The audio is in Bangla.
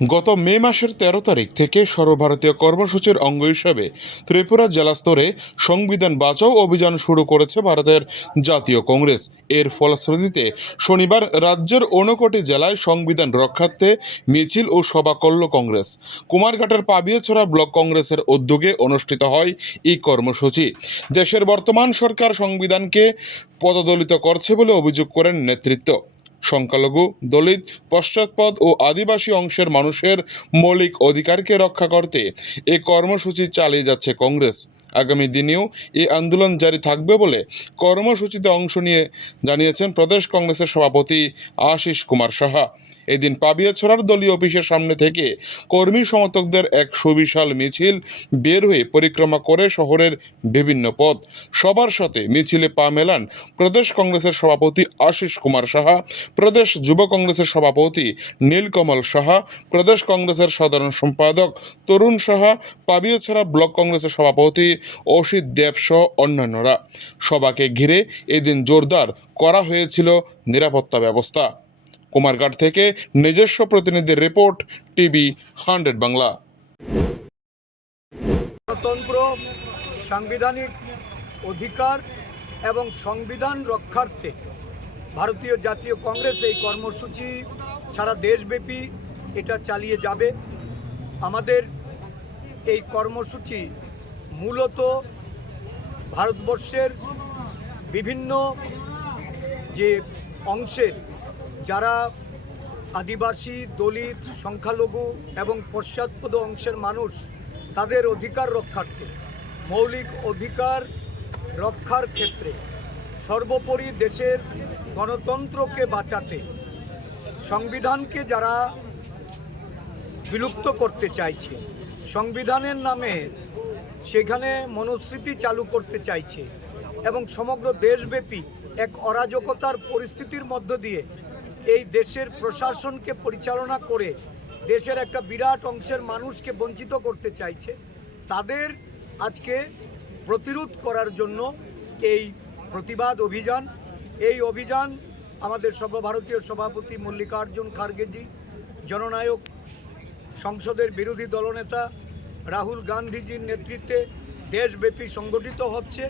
গত মে মাসের তেরো তারিখ থেকে সর্বভারতীয় কর্মসূচির অঙ্গ হিসাবে ত্রিপুরা জেলা স্তরে সংবিধান বাঁচাও অভিযান শুরু করেছে ভারতের জাতীয় কংগ্রেস। এর ফলশ্রুতিতে শনিবার রাজ্যের ঊনকোটি জেলায় সংবিধান রক্ষার্থে মিছিল ও সভা করল কংগ্রেস। কুমারঘাটের পাবিয়াছড়া ব্লক কংগ্রেসের উদ্যোগে অনুষ্ঠিত হয় এই কর্মসূচি। দেশের বর্তমান সরকার সংবিধানকে পদদলিত করছে বলে অভিযোগ করেন নেতৃত্ব। সংখ্যালঘু, দলিত, পশ্চাৎপদ ও আদিবাসী অংশের মানুষের মৌলিক অধিকারকে রক্ষা করতে এ কর্মসূচি চালিয়ে যাচ্ছে কংগ্রেস। আগামী দিনেও এই আন্দোলন জারি থাকবে বলে কর্মসূচিতে অংশ নিয়ে জানিয়েছেন প্রদেশ কংগ্রেসের সভাপতি আশিস কুমার সাহা। এদিন পাবিয়াছড়ার দলীয় অফিসের সামনে থেকে কর্মী সমর্থকদের এক সুবিশাল মিছিল বের হয়ে পরিক্রমা করে শহরের বিভিন্ন পথ। সবার সাথে মিছিলে পা মেলান প্রদেশ কংগ্রেসের সভাপতি আশিস কুমার সাহা, প্রদেশ যুব কংগ্রেসের সভাপতি নীলকমল সাহা, প্রদেশ কংগ্রেসের সাধারণ সম্পাদক তরুণ সাহা পাবিয়াছড়া ব্লক কংগ্রেসের সভাপতি অসিত দেব সহ অন্যান্যরা। সভাকে ঘিরে এদিন জোরদার করা হয়েছিল নিরাপত্তা ব্যবস্থা। কুমারঘাট থেকে নিজস্ব প্রতিনিধির রিপোর্ট, টিভি হান্ড্রেড বাংলা। গণতন্ত্র, সাংবিধানিক অধিকার এবং সংবিধান রক্ষার্থে ভারতীয় জাতীয় কংগ্রেস এই কর্মসূচি সারা দেশব্যাপী এটা চালিয়ে যাবে। আমাদের এই কর্মসূচি মূলত ভারতবর্ষের বিভিন্ন যে অংশের যারা আদিবাসী, দলিত, সংখ্যালঘু এবং পশ্চাৎপদ অংশের মানুষ, তাদের অধিকার রক্ষার্থে, মৌলিক অধিকার রক্ষার ক্ষেত্রে সর্বোপরি দেশের গণতন্ত্রকে বাঁচাতে, সংবিধানকে যারা বিলুপ্ত করতে চাইছে, সংবিধানের নামে সেখানে মনুস্মৃতি চালু করতে চাইছে এবং সমগ্র দেশব্যাপী এক অরাজকতার পরিস্থিতির মধ্য দিয়ে এই দেশের প্রশাসনকে পরিচালনা করে দেশের একটা বিরাট অংশের মানুষকে বঞ্চিত করতে চাইছে, তাদের আজকে প্রতিরোধ করার জন্য এই প্রতিবাদ অভিযান। এই অভিযান আমাদের সর্বভারতীয় সভাপতি মল্লিকার্জুন খার্গেজি জননায়ক সংসদের বিরোধী দলনেতা রাহুল গান্ধীজির নেতৃত্বে দেশব্যাপী সংগঠিত হচ্ছে।